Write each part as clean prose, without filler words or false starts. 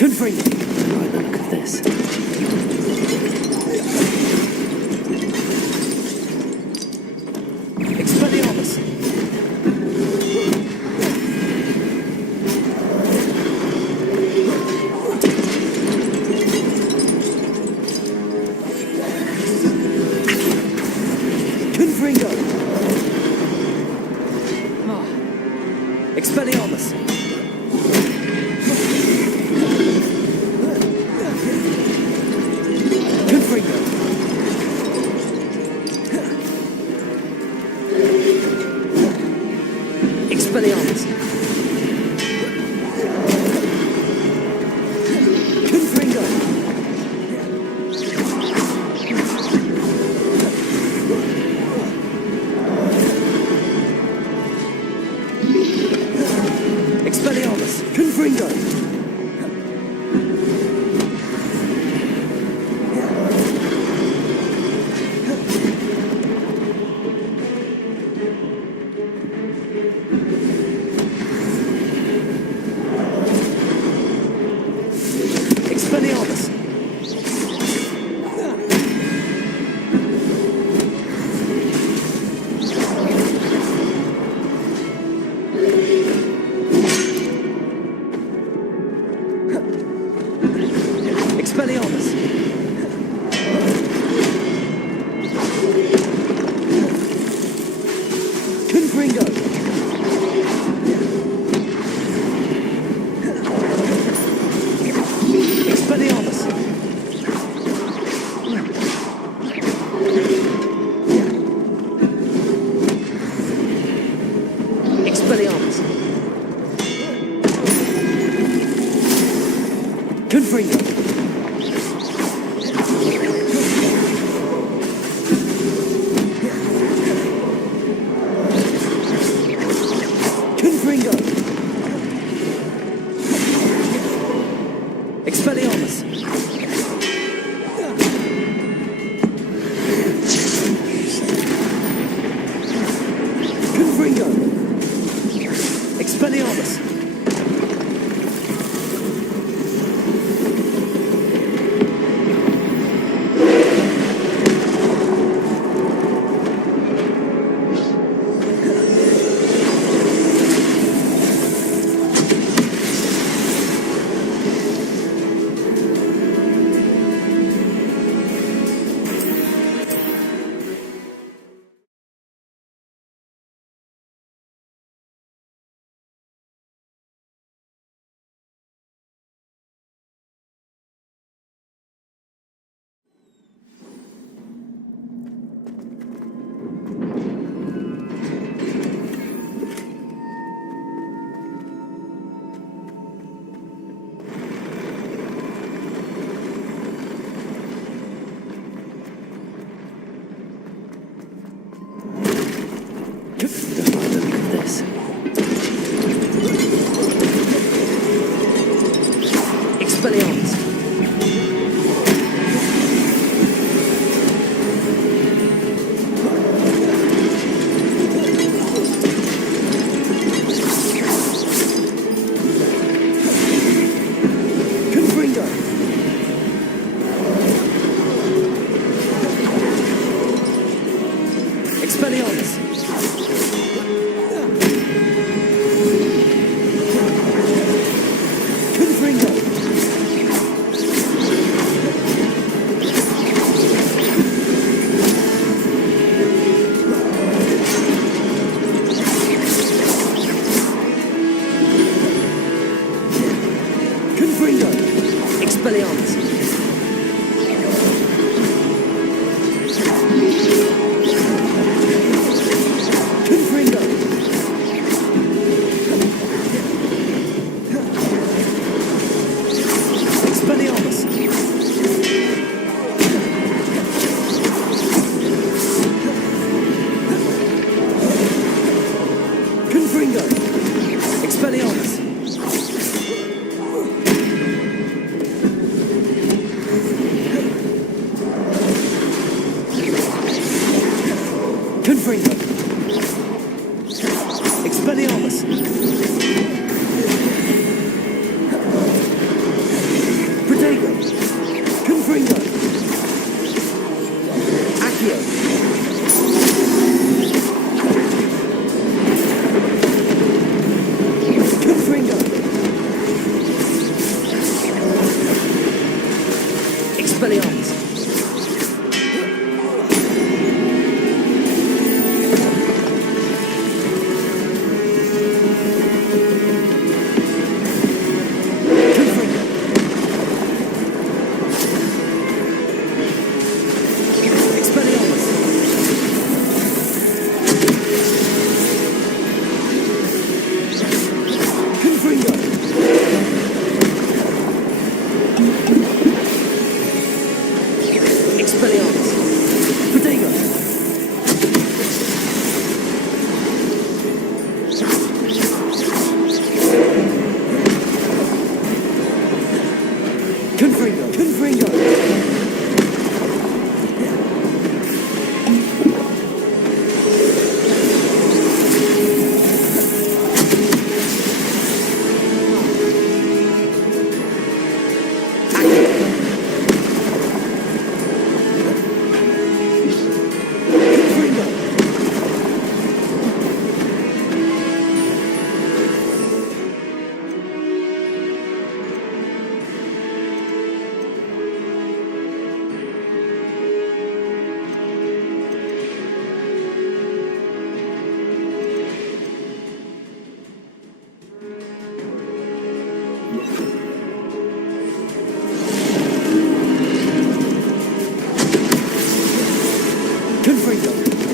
Confringo! Right, look at this. Expelliarmus! Confringo! Expelliarmus! Expelliarmus! Confringo! Expelliarmus! Confringo! Expelliarmus! Expelliarmus! Confringo! Expelliarmus! Expelliarmus! Confringo! Confringo! Expelliarmus! Confringo! Expelliarmus! Expelliarmus! Confringo! Expelliarmus! Confringo! Confringo. Expelliarmus. Protego. Confringo. Accio. Confringo. Expelliarmus.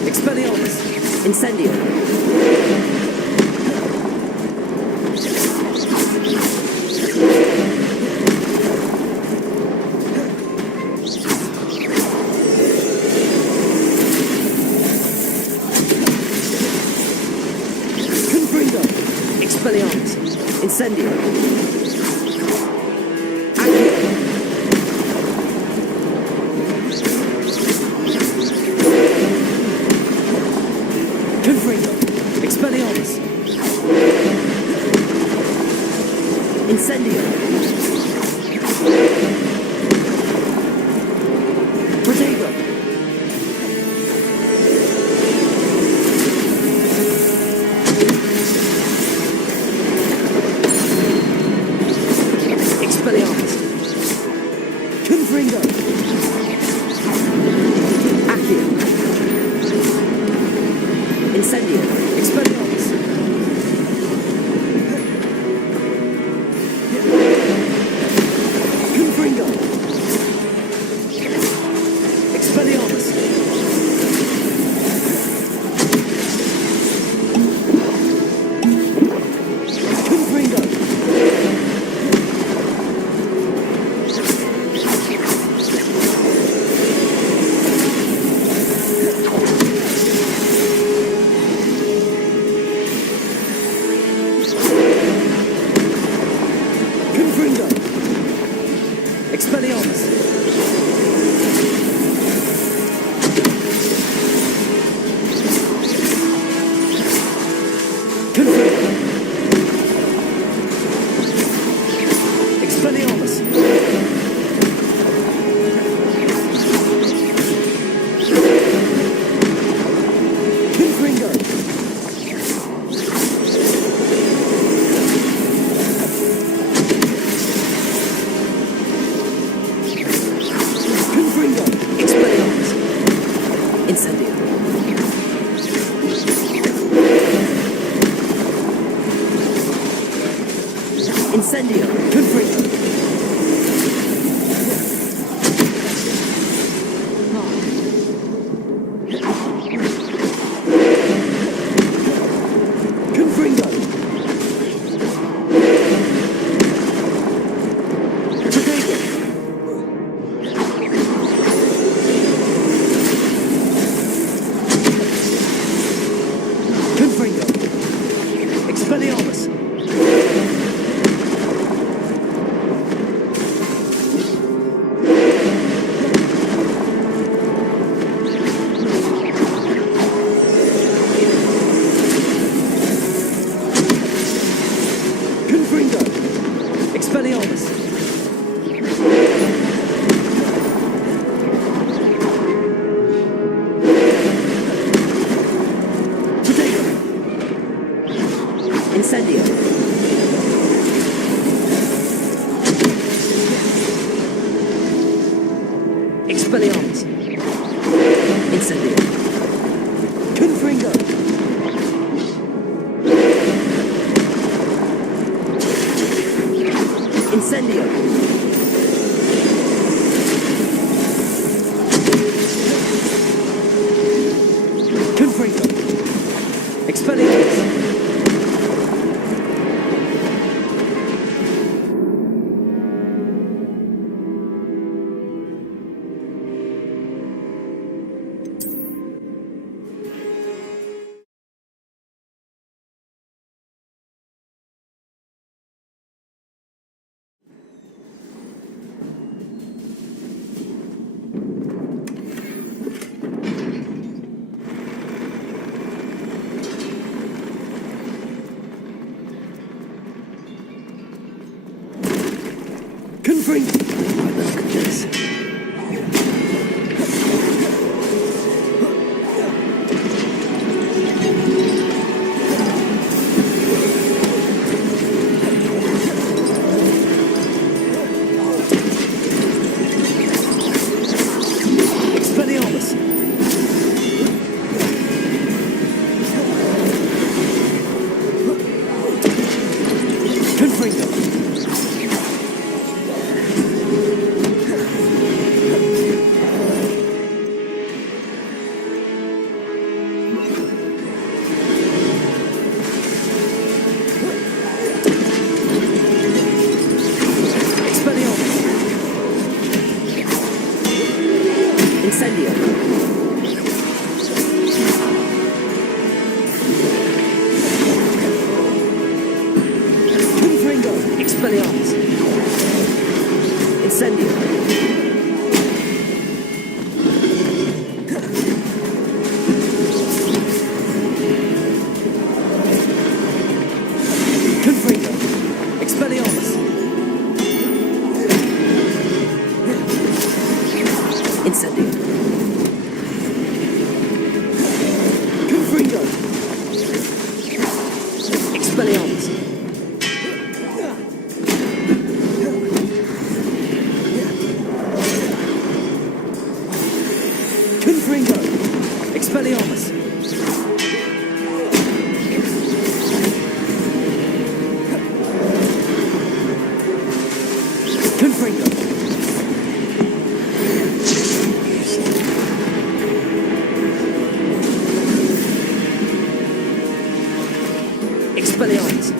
Expelliarmus. Incendio. Confringo. Expelliarmus. Incendio. Expelliarmus. Incendio. Protego. Expelliarmus. Confringo. Accio. Incendio. Expelliarmus. Confringo. Expelliarmus. Confringo. Expelliarmus. Confringo. Expelliarmus. Confringo. Expelliarmus. Incendio. Incendio. Confringo. Confringo. Confringo. Expelliarmus. Incendio. Confringo. Incendio. Confringo. Expelliarmus. Confringo. Right, let's look at this. Expelliarmus. Confringo. Incendio. Confringo. Expelliarmus. Incendio. Confringo. Expelliarmus. Incendio. Confringo. Expelliarmus. Confringo. Expelliarmus. Confringo. Expelliarmus.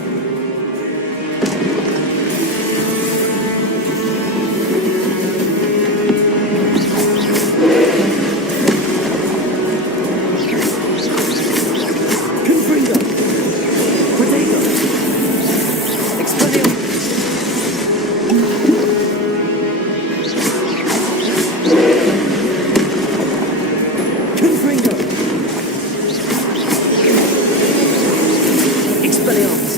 Confringo. Protego. Expelliarmus. Confringo. Expelliarmus.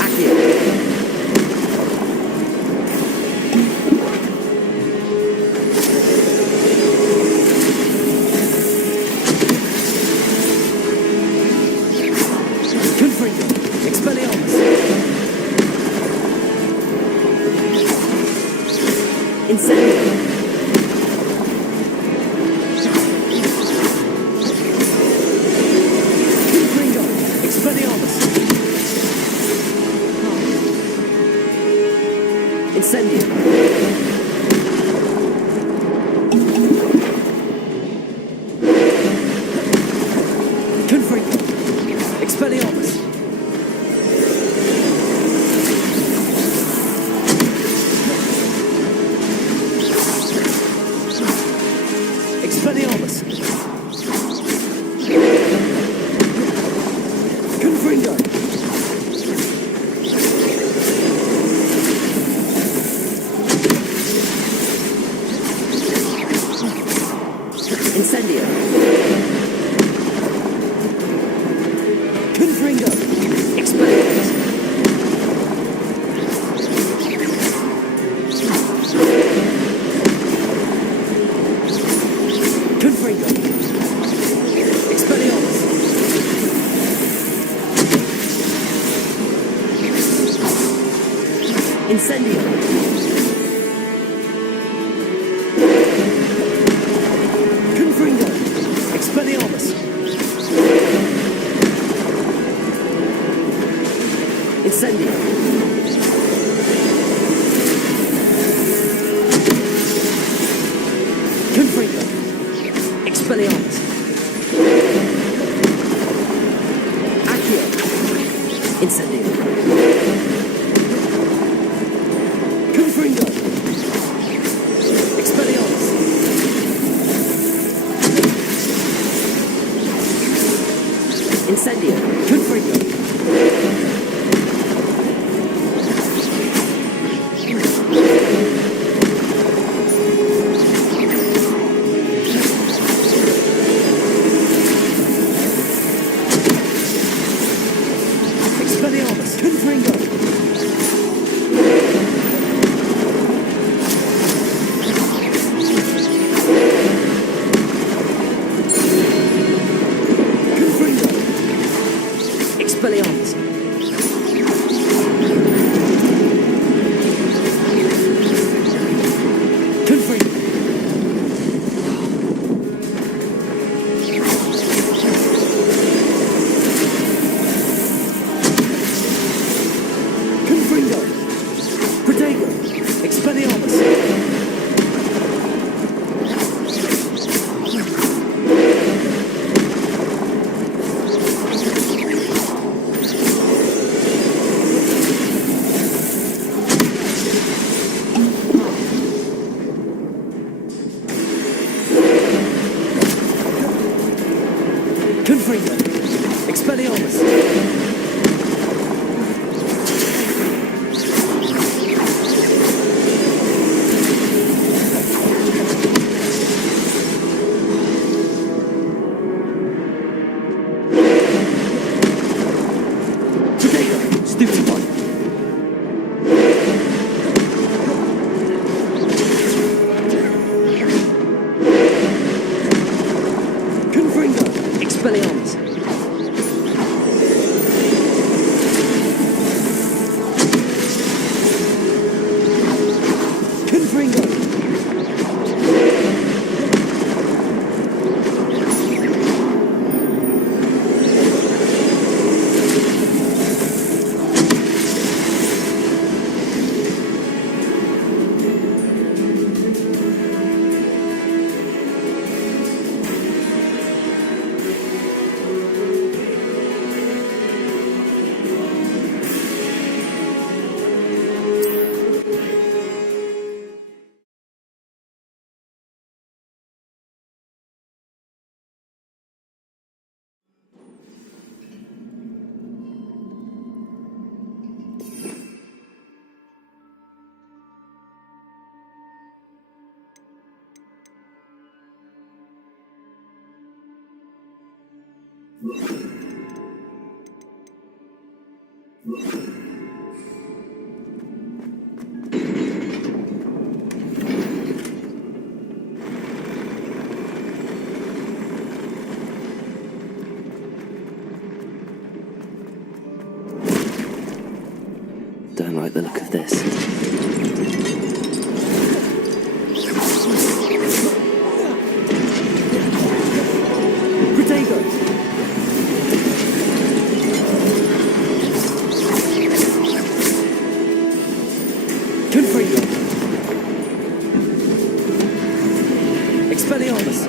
Accio. Confringo. Expelliarmus. Incendio. Confringo. Expelliarmus. Incendio. Confringo. Expelliarmus. Expelliarmus. Confringo. Incendio. Confringo. Expelliarmus. Confringo. Expelliarmus. Incendio. Confringo. Expelliarmus. Incendio. Confringo. Expelliarmus. Accio. Incendio. Confringo. Expelliarmus. Incendio. Confringo. Expelliarmus. Confringo. Confringo. Expelliarmus. Confringo. Confringo. Protego. Expelliarmus. Confringo. Expelliarmus. Protego. Stupefy. Confringo. Expelliarmus. Confringo. Don't like the look of this. Protego. Confringo. Expelliarmus.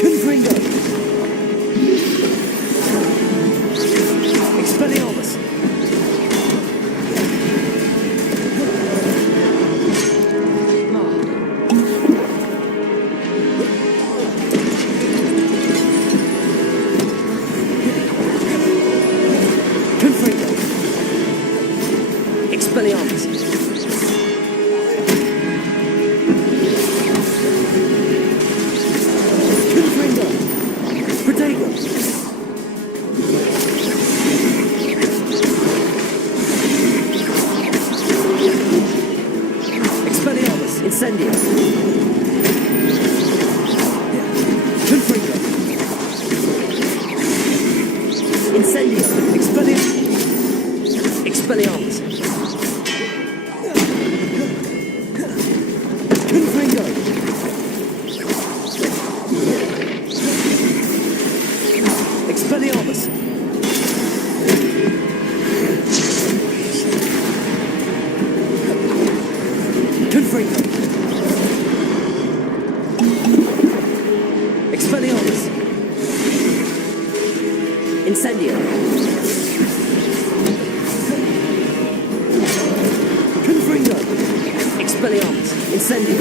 Confringo. Expelliarmus. Confringo. Expelliarmus. Confringo. Protego. Expelliarmus. Incendio. Confringo. Expelliarmus. Incendio. Confringo. Expelliarmus. Incendio.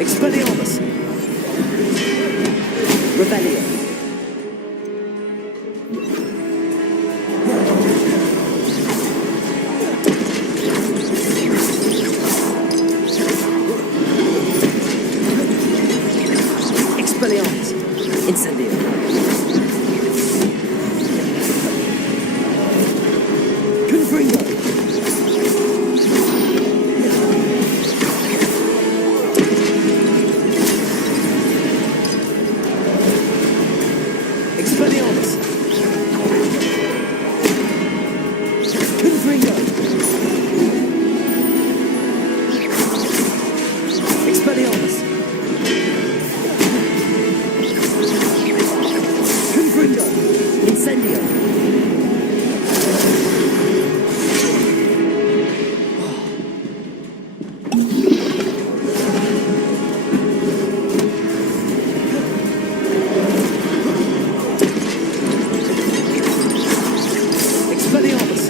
Expelliarmus. Rebellion. Expelliarmus. Incendio. Confringo. Expelliarmus. Confringo. Expelliarmus. Confringo. Incendio. Expelliarmus.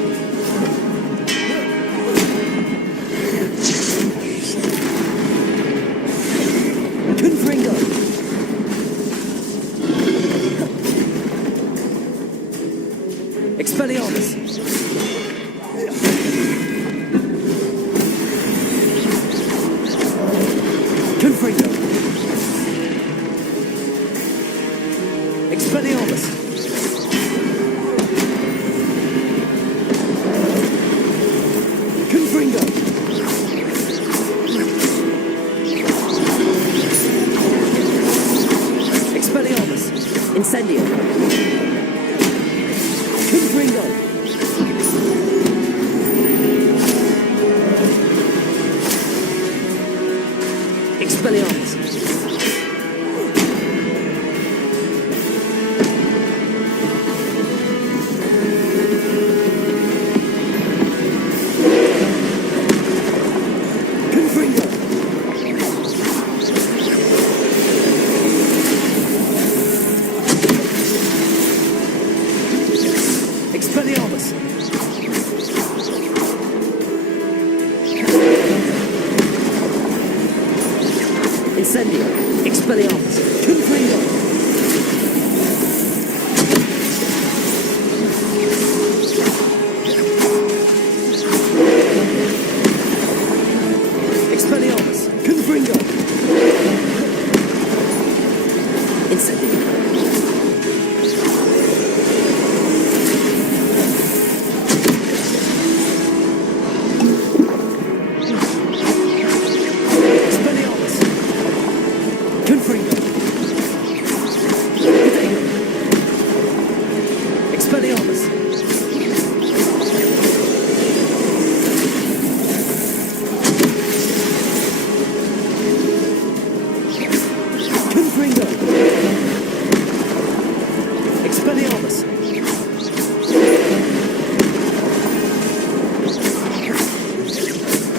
Expelliarmus. Confringo. Expelliarmus. Confringo. Incendio.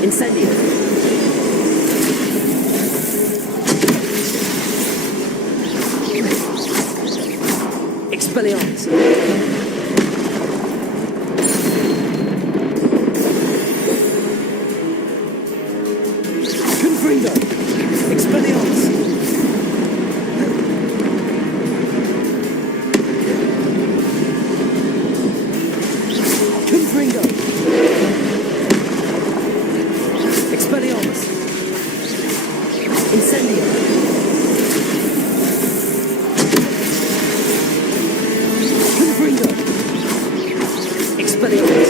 Incendio. Expelliarmus. Confringo. Expelliarmus. Confringo. Expelliarmus. Incendio. Confringo. Expelliarmus.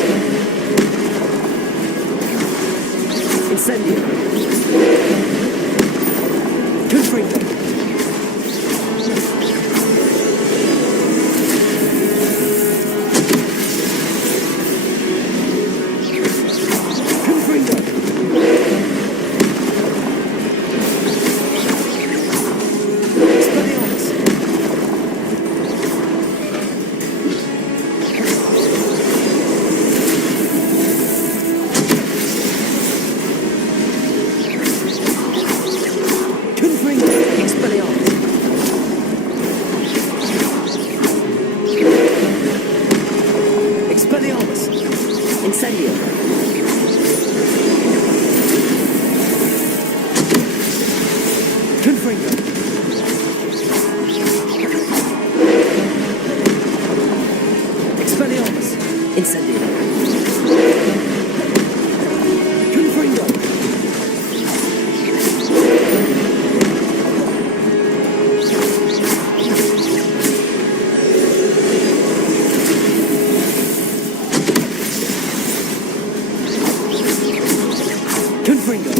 Incendio. Confringo. Expelliarmus. Incendio. Confringo. Expelliarmus. Incendio. Confringo. Confringo.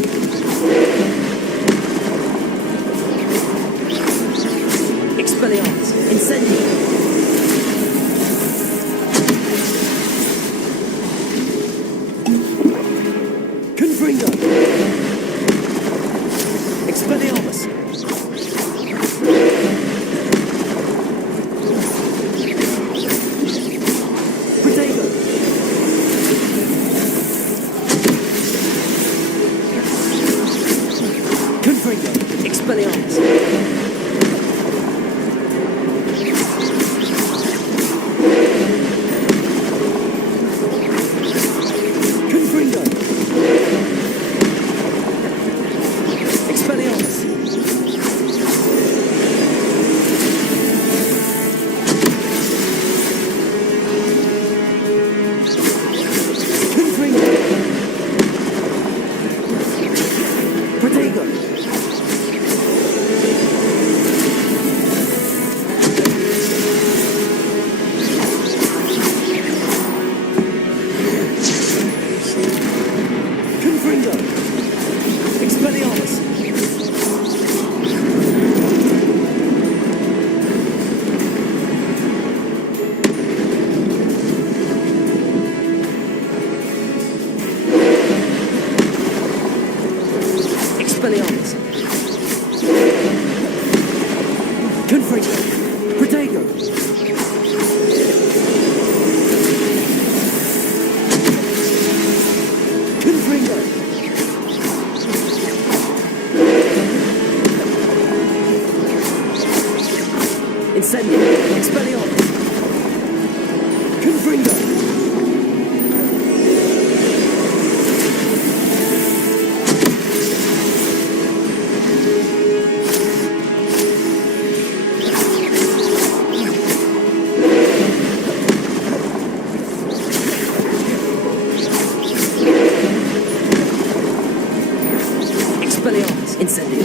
Incendio.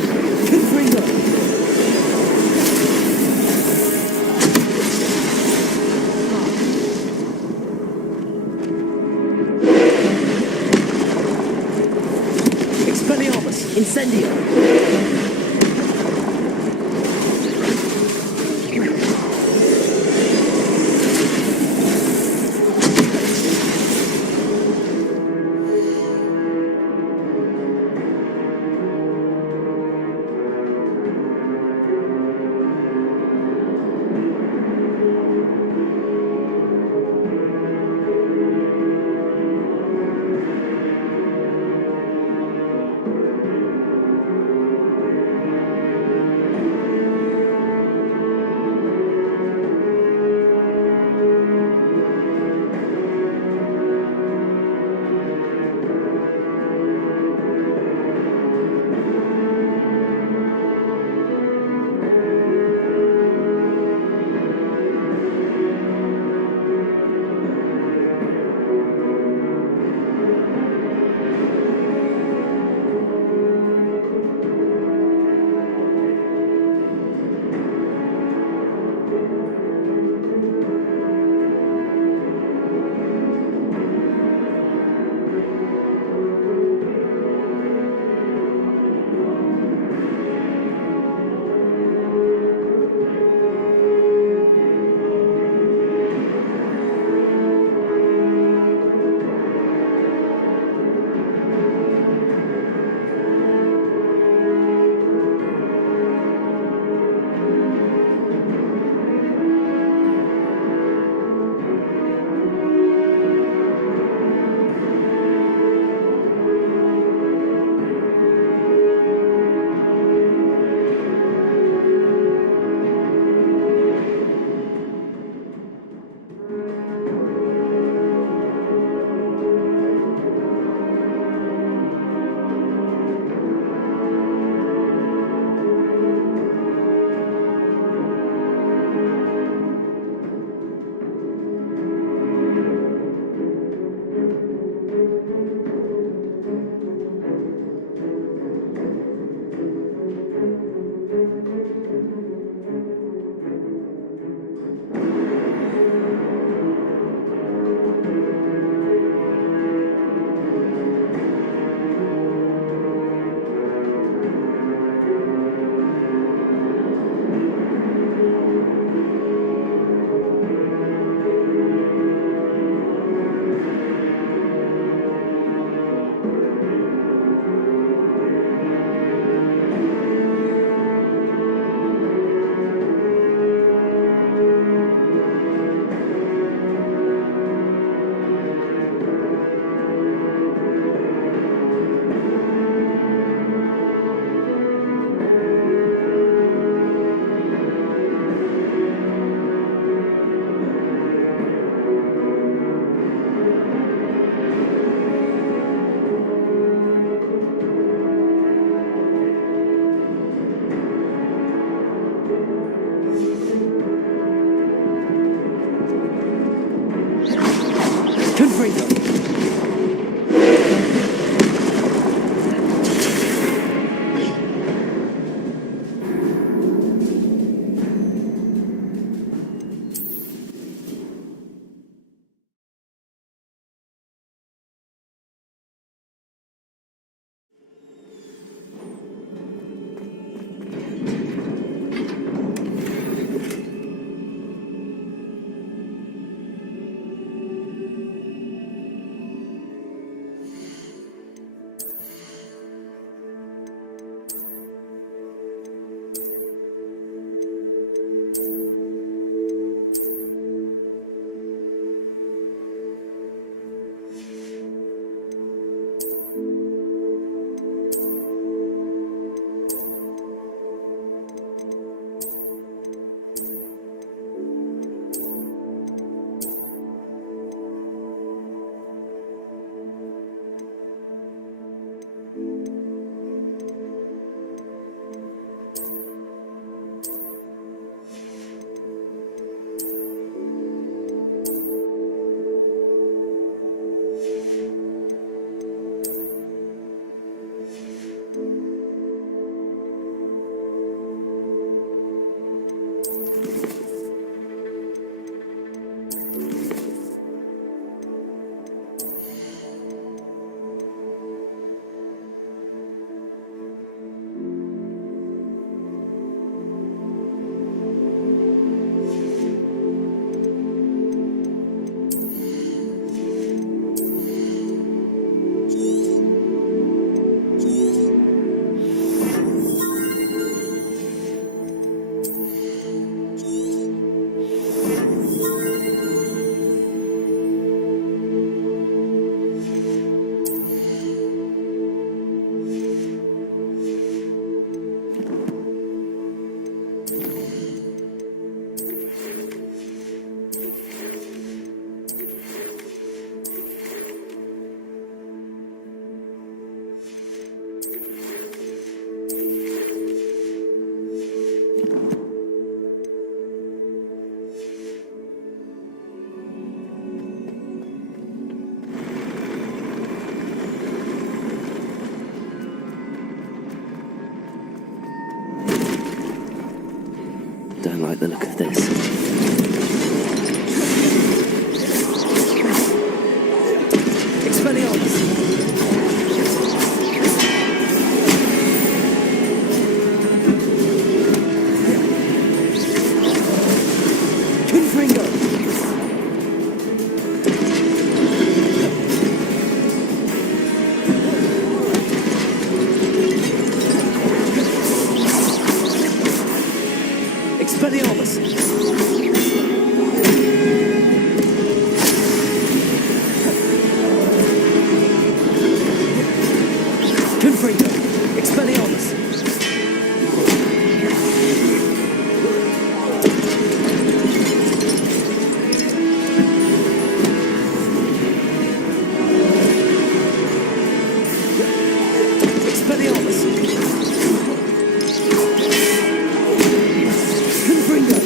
Confringo. Expelliarmus. Incendio. like the look of this. Expelliarmus! Expelliarmus! Confringo! Expelliarmus! Expelliarmus! Confringo!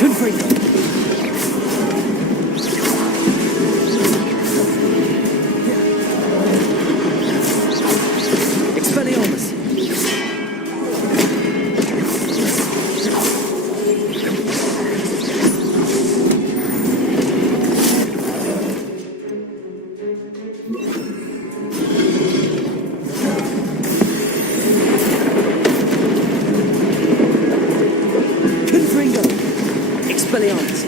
Confringo! Expelliarmus! Confringo! Expelliarmus!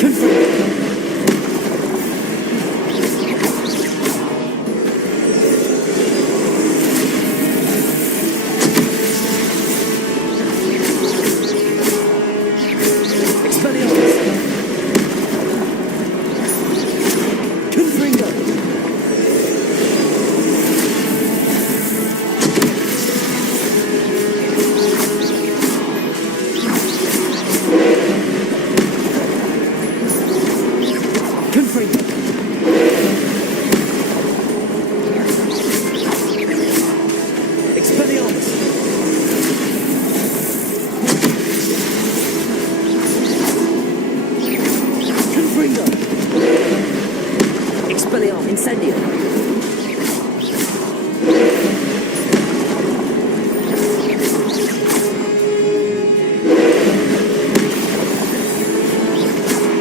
Confringo! Expelliarmus! Confringo! Confringo! Expelliarmus! Confringo! Expelliarmus! Incendio!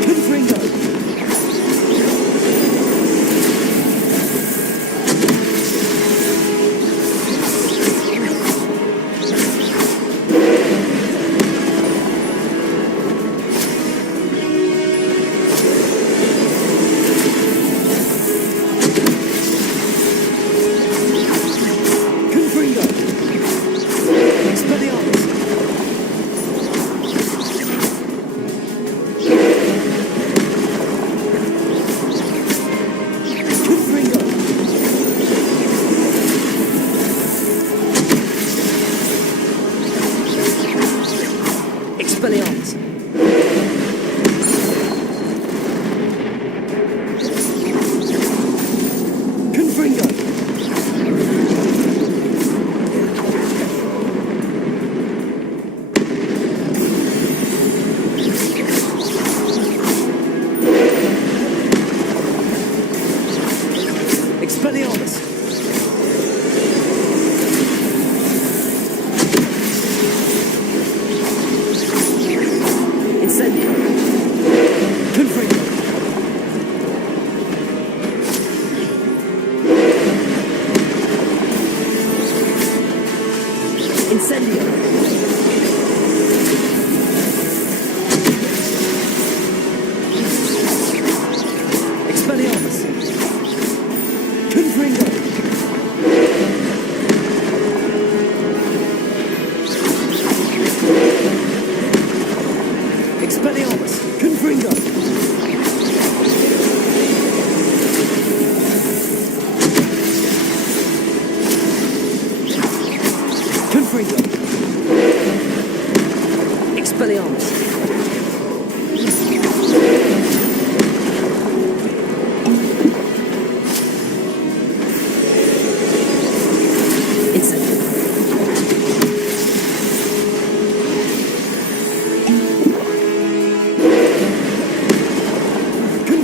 Confringo!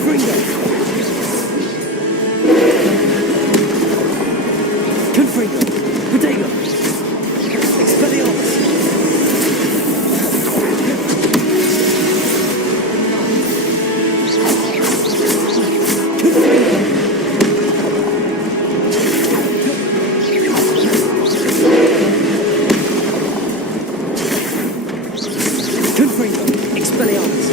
Confringo. Confringo. Protego. Expelliarmus. Confringo. Expelliarmus.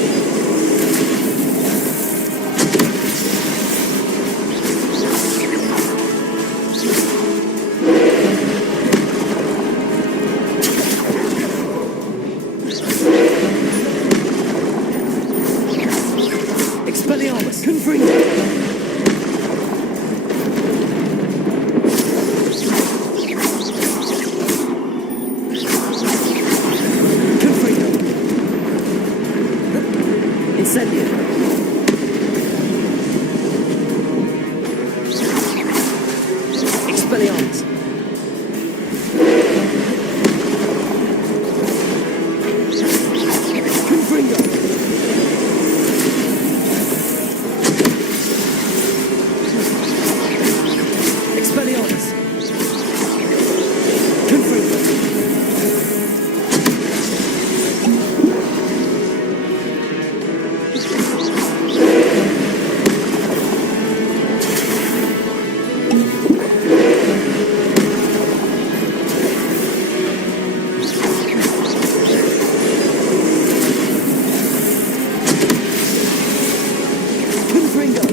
Expelliarmus. Confringo. Confringo. Incendio. Expelliarmus. Confringo. Expelliarmus. Confringo. Confringo.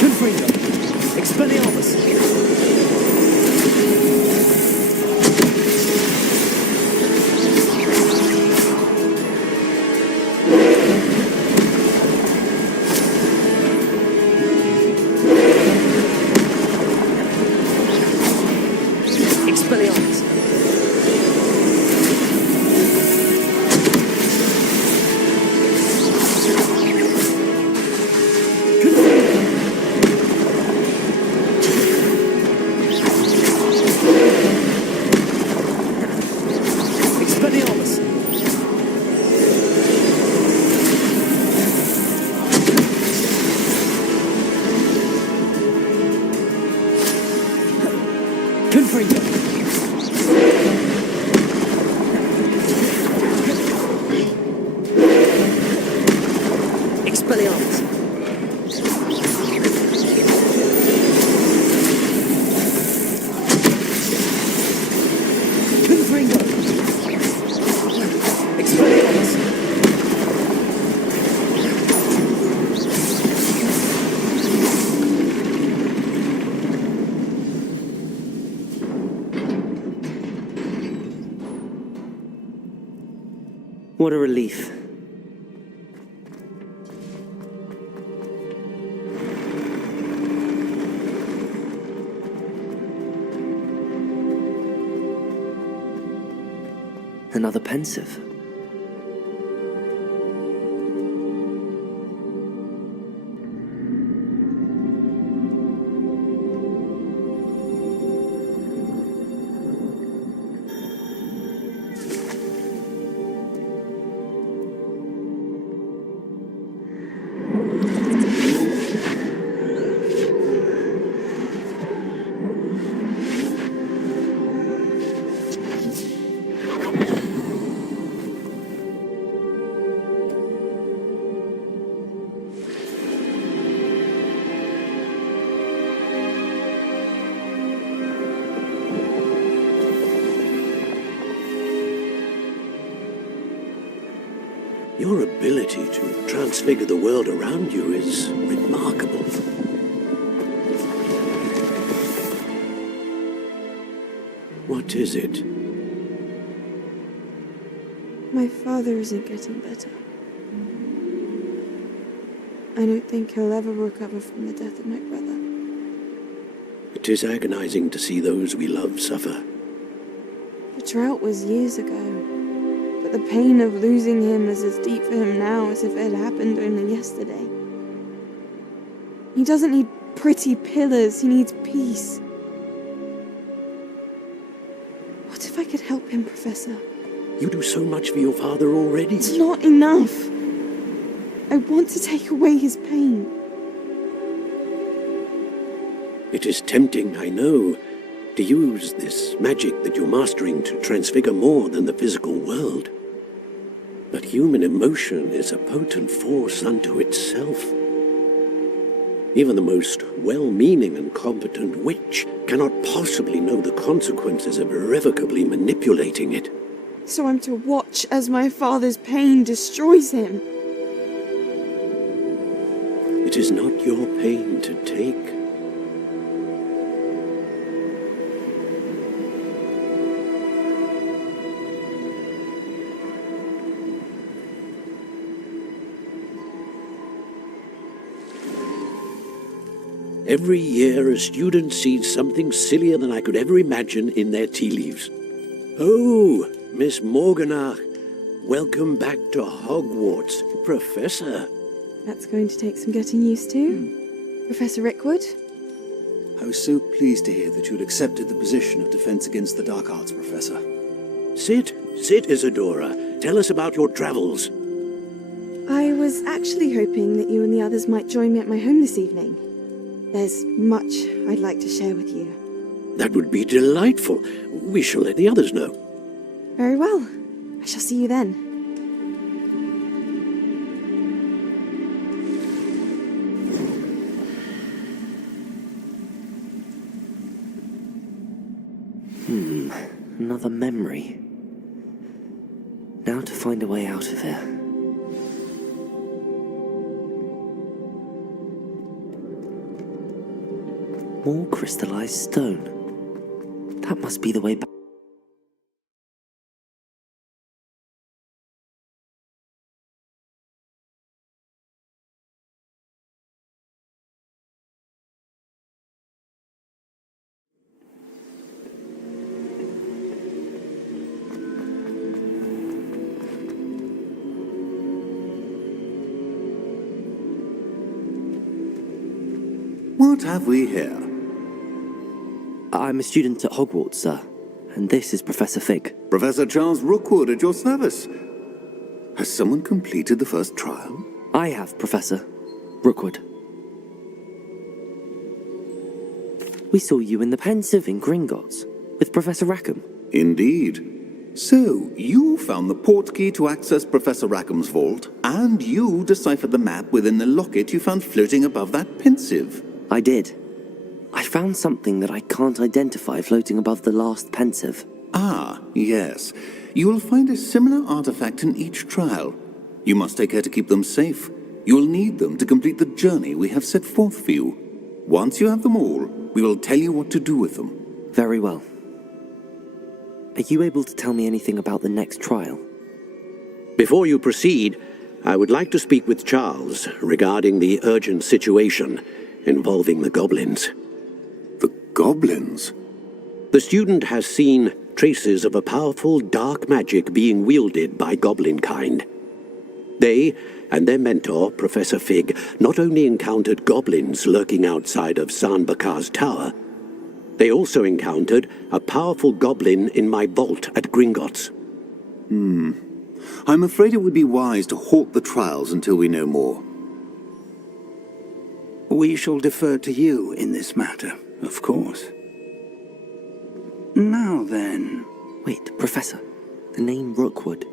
Confringo. Expelliarmus. Expelliarmus. Confringo. Expelliarmus. Confringo. Expelliarmus. Confringo. Expelliarmus. What a relief. Another pensive. Your ability to transfigure the world around you is remarkable. What is it? My father isn't getting better. I don't think he'll ever recover from the death of my brother. It is agonizing to see those we love suffer. The drought was years ago, but the pain of losing him is as deep for him now as if it had happened only yesterday. He doesn't need pretty pillars, he needs peace. What if I could help him, Professor? You do so much for your father already. It's not enough. I want to take away his pain. It is tempting, I know, to use this magic that you're mastering to transfigure more than the physical world. But human emotion is a potent force unto itself. Even the most well-meaning and competent witch cannot possibly know the consequences of irrevocably manipulating it. So I'm to watch as my father's pain destroys him. It is not your pain to take. Every year, a student sees something sillier than I could ever imagine in their tea leaves. Oh, Miss Morganach, welcome back to Hogwarts, Professor. That's going to take some getting used to. Professor Rickwood? I was so pleased to hear that you'd accepted the position of Defense Against the Dark Arts, Professor. Sit, Isadora. Tell us about your travels. I was actually hoping that you and the others might join me at my home this evening. There's much I'd like to share with you. That would be delightful. We shall let the others know. Very well. I shall see you then. Another memory. Now to find a way out of here. More crystallized stone. That must be the way back. What have we here? I'm a student at Hogwarts, sir. And this is Professor Fig. Professor Charles Rookwood at your service. Has someone completed the first trial? I have, Professor Rookwood. We saw you in the Pensive in Gringotts with Professor Rackham. Indeed. So, you found the portkey to access Professor Rackham's vault, and you deciphered the map within the locket you found floating above that Pensive. I did. I found something that I can't identify floating above the last Pensive. Ah, yes. You will find a similar artifact in each trial. You must take care to keep them safe. You will need them to complete the journey we have set forth for you. Once you have them all, we will tell you what to do with them. Very well. Are you able to tell me anything about the next trial? Before you proceed, I would like to speak with Charles regarding the urgent situation involving the goblins. The goblins? The student has seen traces of a powerful dark magic being wielded by goblin kind. They and their mentor, Professor Fig, not only encountered goblins lurking outside of Sanbakar's tower, they also encountered a powerful goblin in my vault at Gringotts. I'm afraid it would be wise to halt the trials until we know more. We shall defer to you in this matter, of course. Now then... Wait, Professor. The name Rookwood.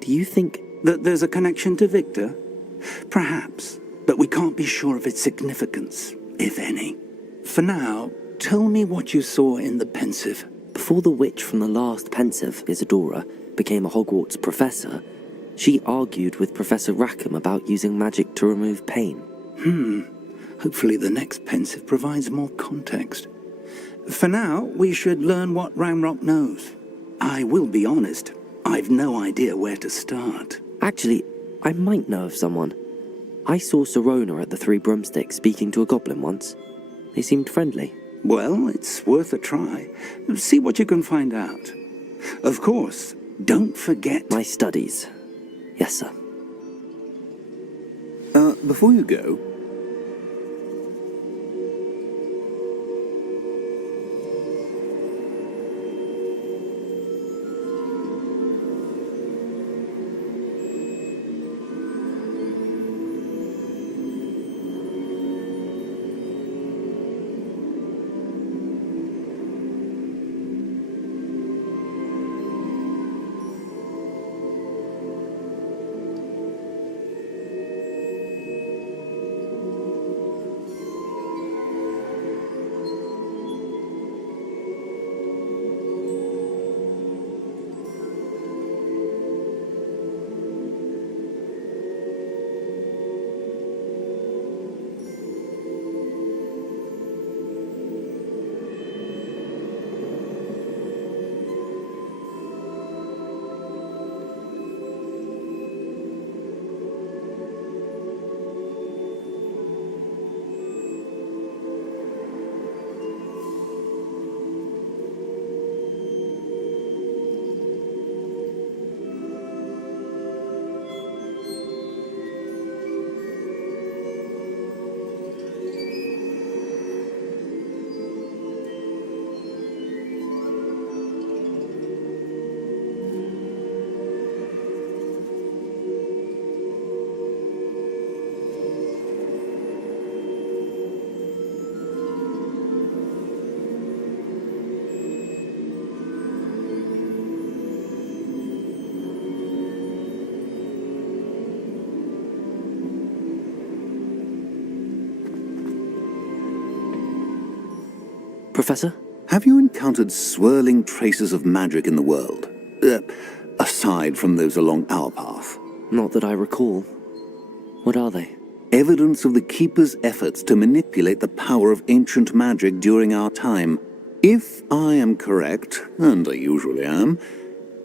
Do you think... that there's a connection to Victor? Perhaps, but we can't be sure of its significance, if any. For now, tell me what you saw in the Pensive. Before the witch from the last Pensive, Isadora, became a Hogwarts professor, she argued with Professor Rackham about using magic to remove pain. Hopefully the next Pensive provides more context. For now, we should learn what Ramrock knows. I will be honest, I've no idea where to start. Actually, I might know of someone. I saw Serona at the Three Broomsticks speaking to a goblin once. They seemed friendly. Well, it's worth a try. See what you can find out. Of course, don't forget... My studies. Yes, sir. Before you go, Professor? Have you encountered swirling traces of magic in the world? Aside from those along our path. Not that I recall. What are they? Evidence of the Keeper's efforts to manipulate the power of ancient magic during our time. If I am correct, and I usually am,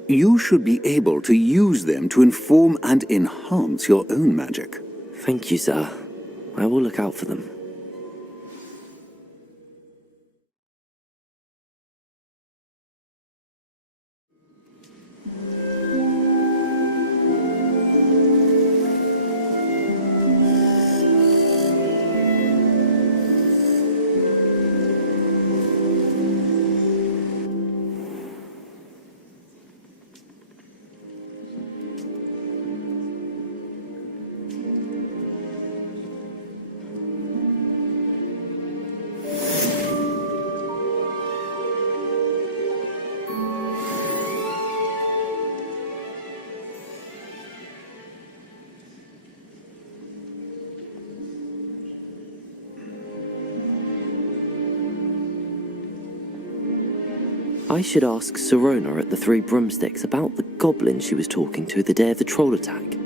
you should be able to use them to inform and enhance your own magic. Thank you, sir. I will look out for them. I should ask Sirona at the Three Broomsticks about the goblin she was talking to the day of the troll attack.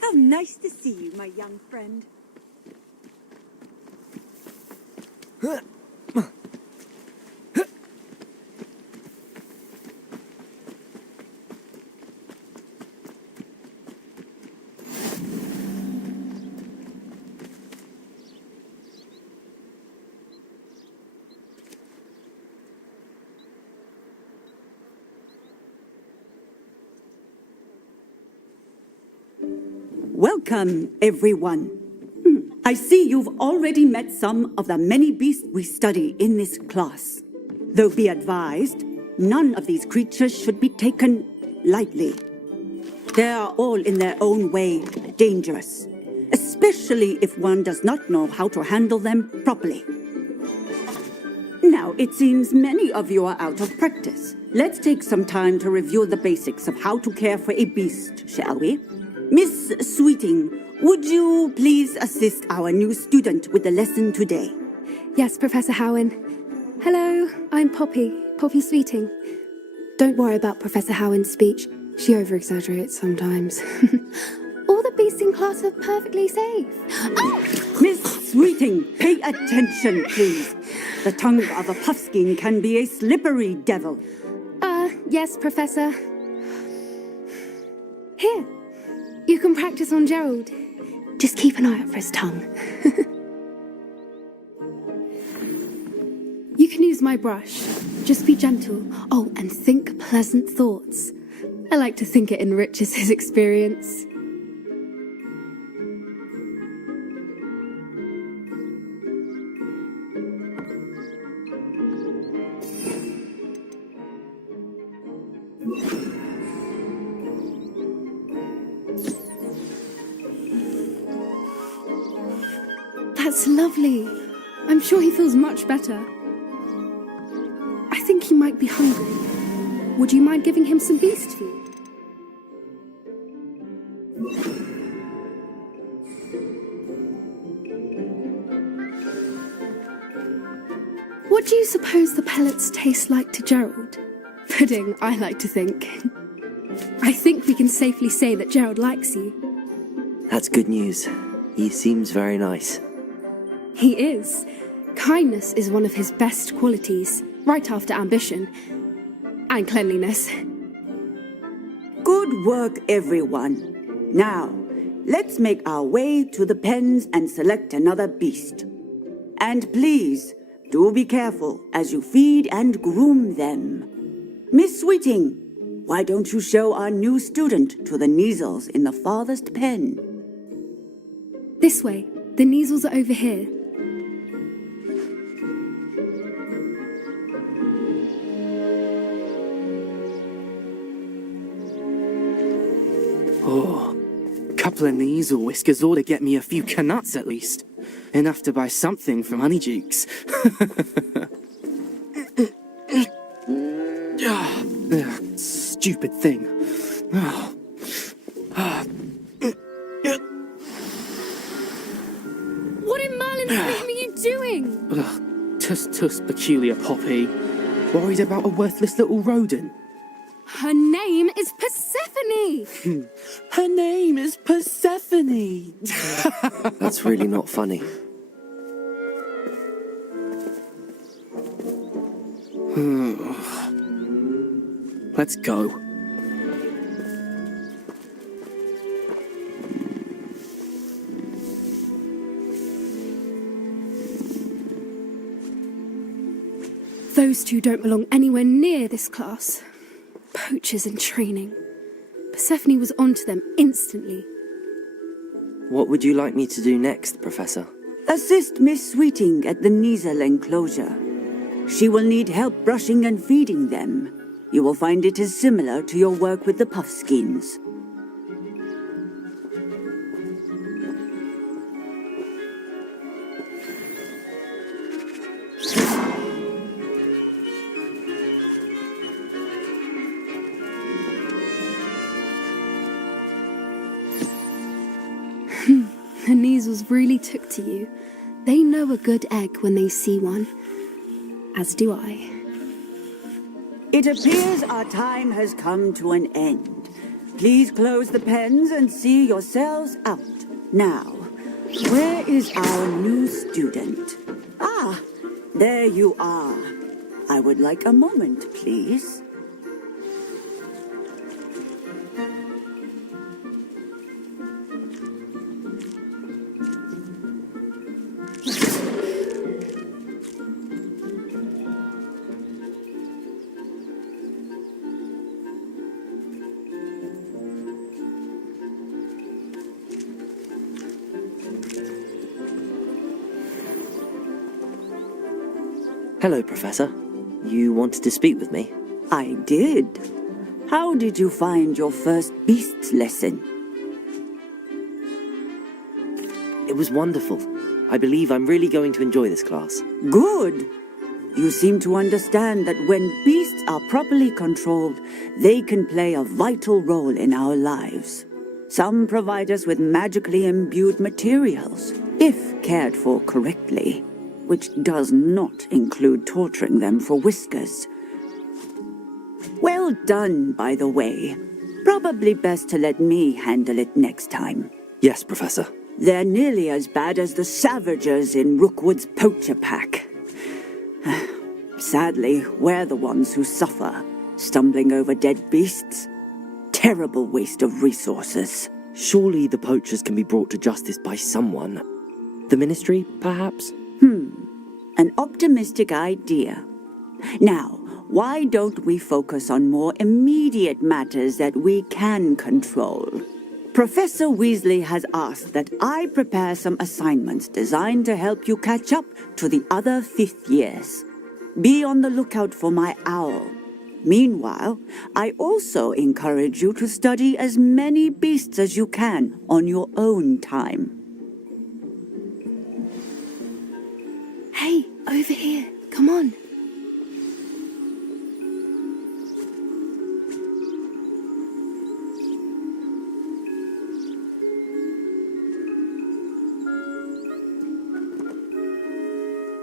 How nice to see you, my young friend. Welcome, everyone. I see you've already met some of the many beasts we study in this class. Though be advised, none of these creatures should be taken lightly. They are all in their own way dangerous, especially if one does not know how to handle them properly. Now, it seems many of you are out of practice. Let's take some time to review the basics of how to care for a beast, shall we? Miss Sweeting, would you please assist our new student with the lesson today? Yes, Professor Howen. Hello, I'm Poppy Sweeting. Don't worry about Professor Howen's speech. She over-exaggerates sometimes. All the beasts in class are perfectly safe. Oh! Miss Sweeting, pay attention, please. The tongue of a puffskein can be a slippery devil. Yes, Professor. Here. You can practice on Gerald. Just keep an eye out for his tongue. You can use my brush. Just be gentle. Oh, and think pleasant thoughts. I like to think it enriches his experience. That's lovely. I'm sure he feels much better. I think he might be hungry. Would you mind giving him some beast food? do you suppose the pellets taste like to Gerald? Pudding, I like to think. I think we can safely say that Gerald likes you. That's good news. He seems very nice. He is. Kindness is one of his best qualities, right after ambition. And cleanliness. Good work, everyone. Now, let's make our way to the pens and select another beast. And please, do be careful as you feed and groom them. Miss Sweeting, why don't you show our new student to the Neasels in the farthest pen? This way. The Neasels are over here. Oh, a couple of Neasel whiskers ought to get me a few canuts at least. Enough to buy something from Honeydukes. Stupid thing. What in Merlin's name are you doing? Tuss, peculiar Poppy. Worried about a worthless little rodent. Her name is Persephone! Her name is Persephone! That's really not funny. Let's go. Those two don't belong anywhere near this class. Poachers in training. Persephone was onto them instantly. What would you like me to do next, Professor? Assist Miss Sweeting at the Neasel enclosure. She will need help brushing and feeding them. You will find it is similar to your work with the puffskins. The Neasels really took to you. They know a good egg when they see one. As do I. It appears our time has come to an end. Please close the pens and see yourselves out. Now, where is our new student? Ah, there you are. I would like a moment, please. Hello, Professor. You wanted to speak with me? I did. How did you find your first beasts lesson? It was wonderful. I believe I'm really going to enjoy this class. Good. You seem to understand that when beasts are properly controlled, they can play a vital role in our lives. Some provide us with magically imbued materials, if cared for correctly, which does not include torturing them for whiskers. Well done, by the way. Probably best to let me handle it next time. Yes, Professor. They're nearly as bad as the Savagers in Rookwood's poacher pack. Sadly, we're the ones who suffer, stumbling over dead beasts. Terrible waste of resources. Surely the poachers can be brought to justice by someone. The Ministry, perhaps? An optimistic idea. Now, why don't we focus on more immediate matters that we can control? Professor Weasley has asked that I prepare some assignments designed to help you catch up to the other fifth years. Be on the lookout for my owl. Meanwhile, I also encourage you to study as many beasts as you can on your own time. Hey, over here. Come on.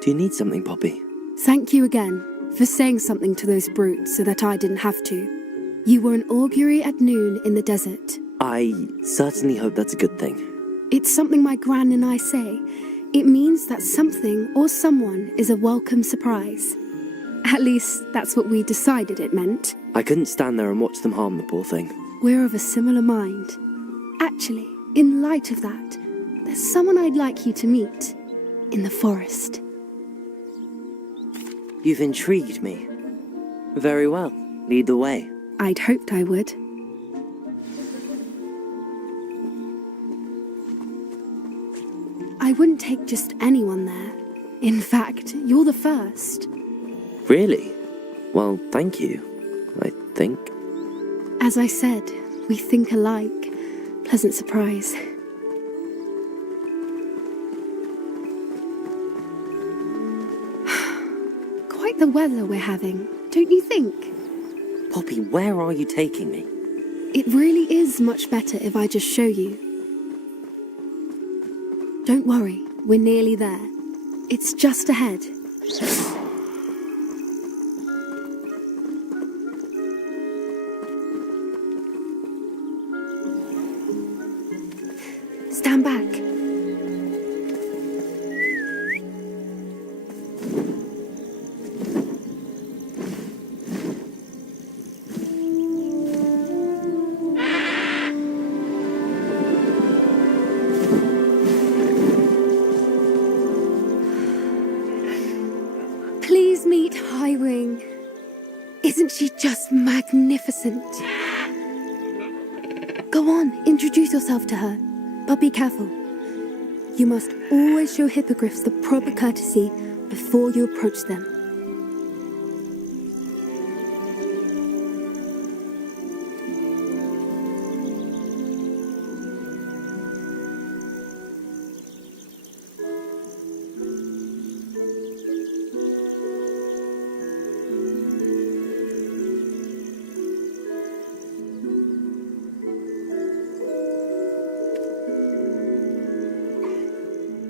Do you need something, Poppy? Thank you again for saying something to those brutes so that I didn't have to. You were an augury at noon in the desert. I certainly hope that's a good thing. It's something my gran and I say. It means that something or someone is a welcome surprise. At least, that's what we decided it meant. I couldn't stand there and watch them harm the poor thing. We're of a similar mind. Actually, in light of that, there's someone I'd like you to meet. In the forest. You've intrigued me. Very well. Lead the way. I'd hoped I would. I wouldn't take just anyone there. In fact, you're the first. Really? Well, thank you, I think. As I said, we think alike. Pleasant surprise. Quite the weather we're having, don't you think? Poppy, where are you taking me? It really is much better if I just show you. Don't worry, we're nearly there. It's just ahead. Stand back. Please meet Highwing. Isn't she just magnificent? Go on, introduce yourself to her. But be careful. You must always show hippogriffs the proper courtesy before you approach them.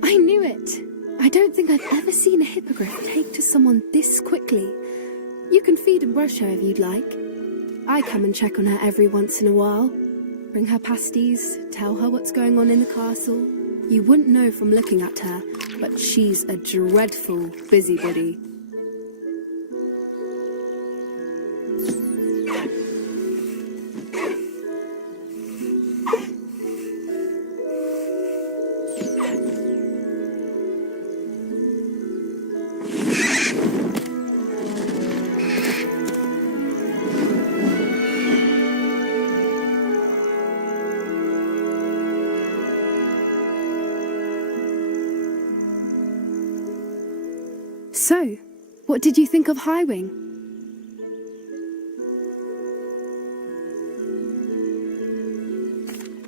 I knew it. I don't think I've ever seen a hippogriff take to someone this quickly. You can feed and brush her if you'd like. I come and check on her every once in a while. Bring her pasties, tell her what's going on in the castle. You wouldn't know from looking at her, but she's a dreadful busybody. So, what did you think of Highwing?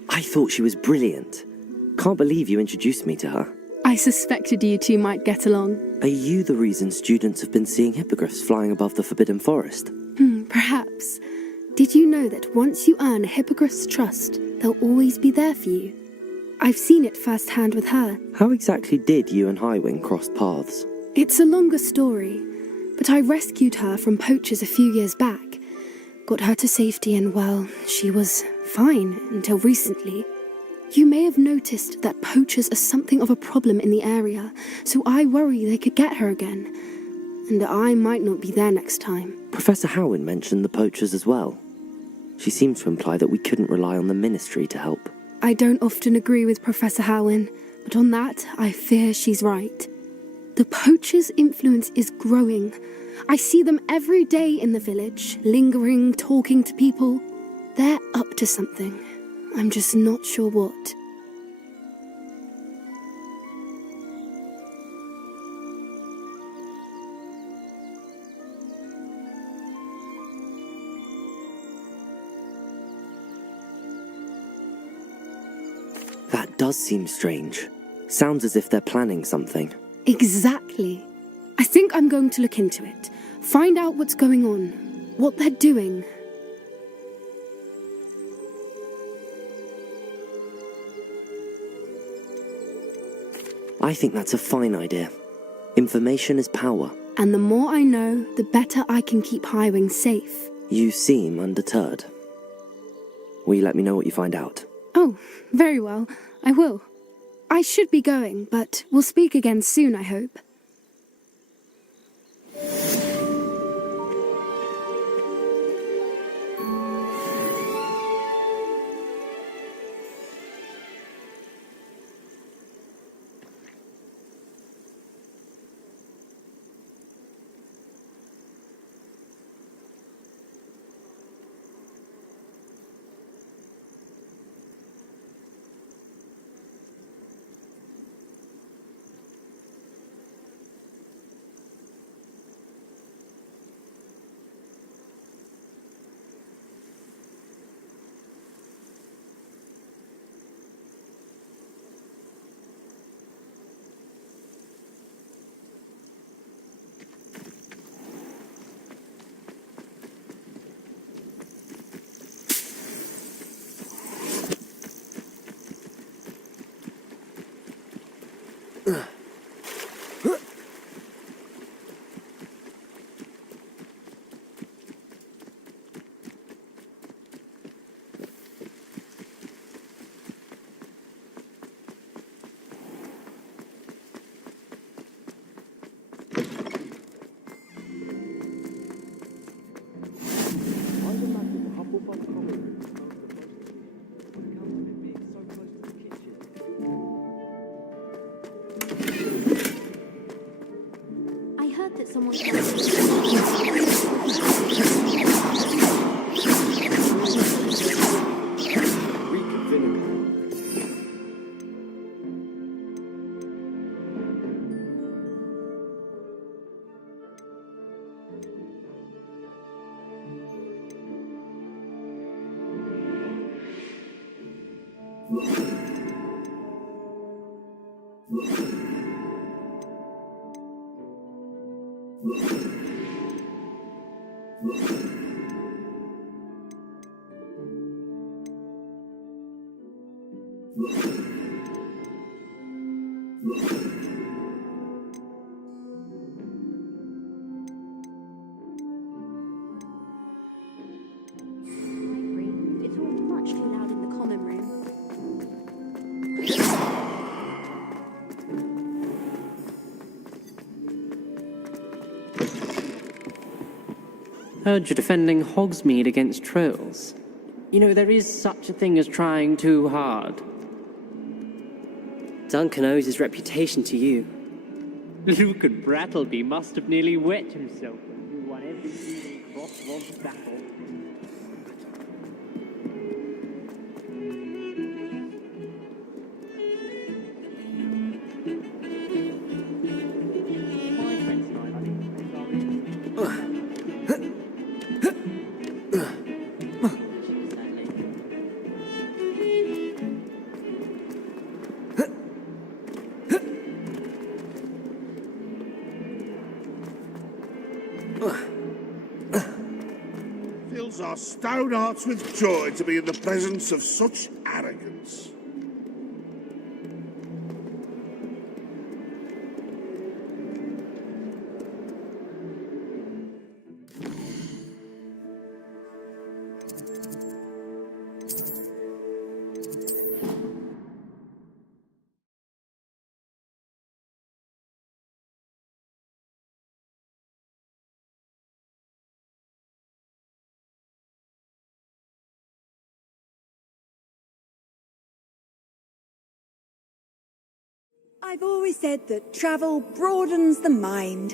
I thought she was brilliant. Can't believe you introduced me to her. I suspected you two might get along. Are you the reason students have been seeing hippogriffs flying above the Forbidden Forest? Perhaps. Did you know that once you earn a hippogriff's trust, they'll always be there for you? I've seen it firsthand with her. How exactly did you and Highwing cross paths? It's a longer story, but I rescued her from poachers a few years back. Got her to safety and, well, she was fine until recently. You may have noticed that poachers are something of a problem in the area, so I worry they could get her again. And I might not be there next time. Professor Howin mentioned the poachers as well. She seemed to imply that we couldn't rely on the ministry to help. I don't often agree with Professor Howin, but on that, I fear she's right. The poachers' influence is growing. I see them every day in the village, lingering, talking to people. They're up to something. I'm just not sure what. That does seem strange. Sounds as if they're planning something. Exactly. I think I'm going to look into it. Find out what's going on. What they're doing. I think that's a fine idea. Information is power. And the more I know, the better I can keep Highwing safe. You seem undeterred. Will you let me know what you find out? Oh, very well. I will. I should be going, but we'll speak again soon, I hope. I heard that someone It's all much too loud in the common room. Heard you're defending Hogsmeade against trolls. You know, there is such a thing as trying too hard. Duncan owes his reputation to you. Lucan Brattleby must have nearly wet himself when you won every single crossroads battle. My friends and I think friends are in. Fills our stout hearts with joy to be in the presence of such arrogance. I've always said that travel broadens the mind.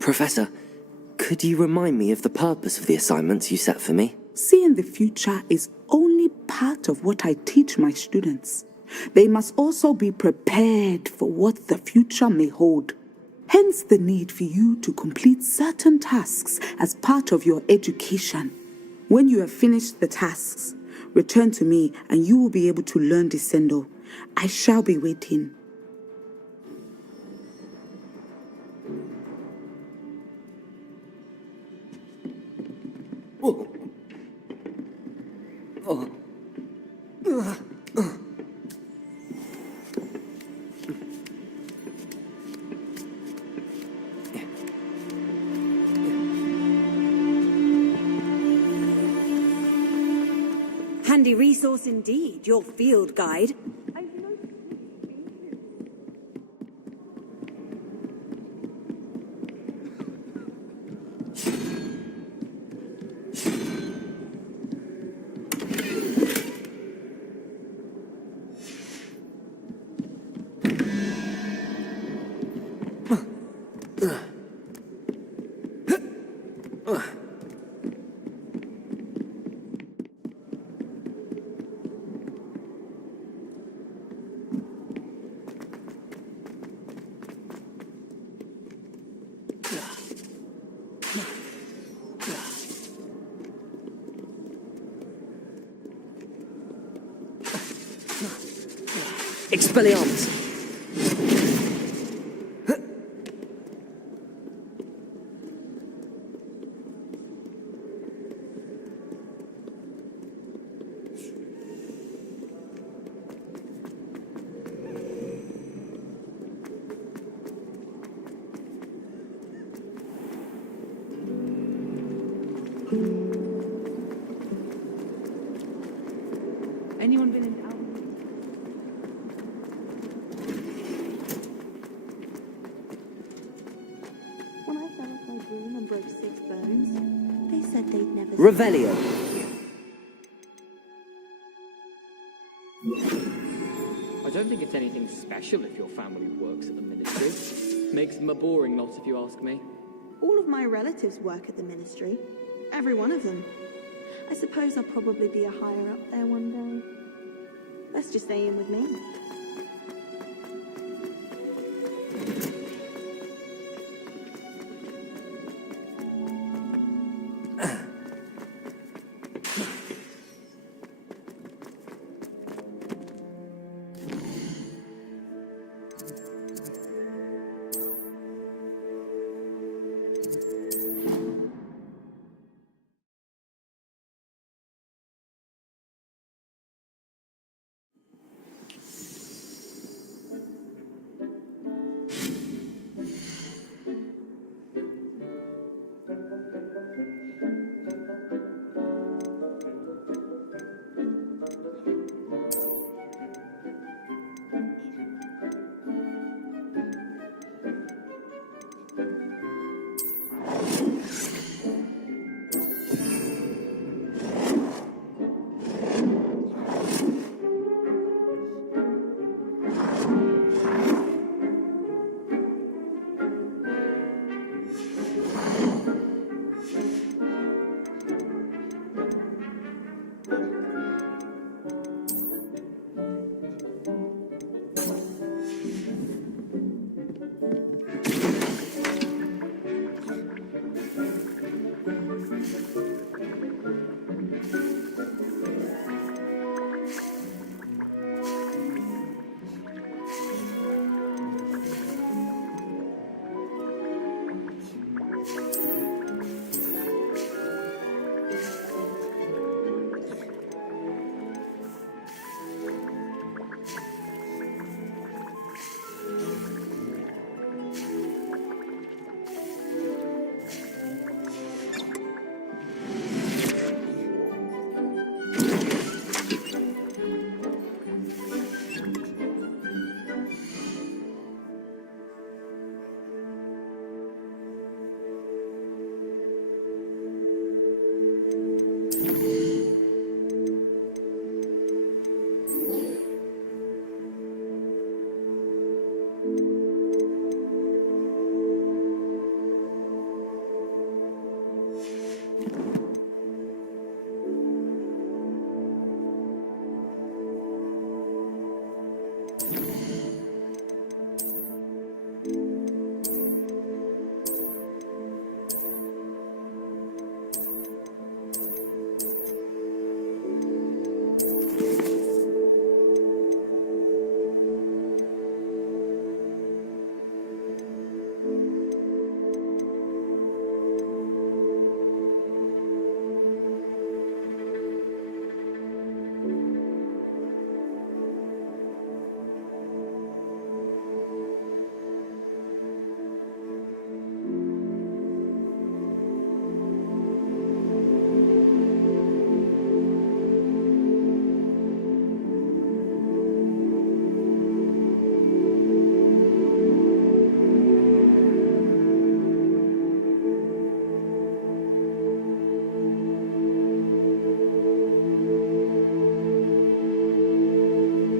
Professor, could you remind me of the purpose of the assignments you set for me? Seeing the future is only part of what I teach my students. They must also be prepared for what the future may hold. Hence the need for you to complete certain tasks as part of your education. When you have finished the tasks, return to me and you will be able to learn Descendo. I shall be waiting. Handy resource indeed, your field guide. Expelliarmus! Anyone been in town? When I fell off my broom and broke 6 bones, they said they'd never... Revelio! I don't think it's anything special if your family works at the Ministry. Makes them a boring lot if you ask me. All of my relatives work at the Ministry. Every one of them. I suppose I'll probably be a higher up there one day. Let's just stay in with me.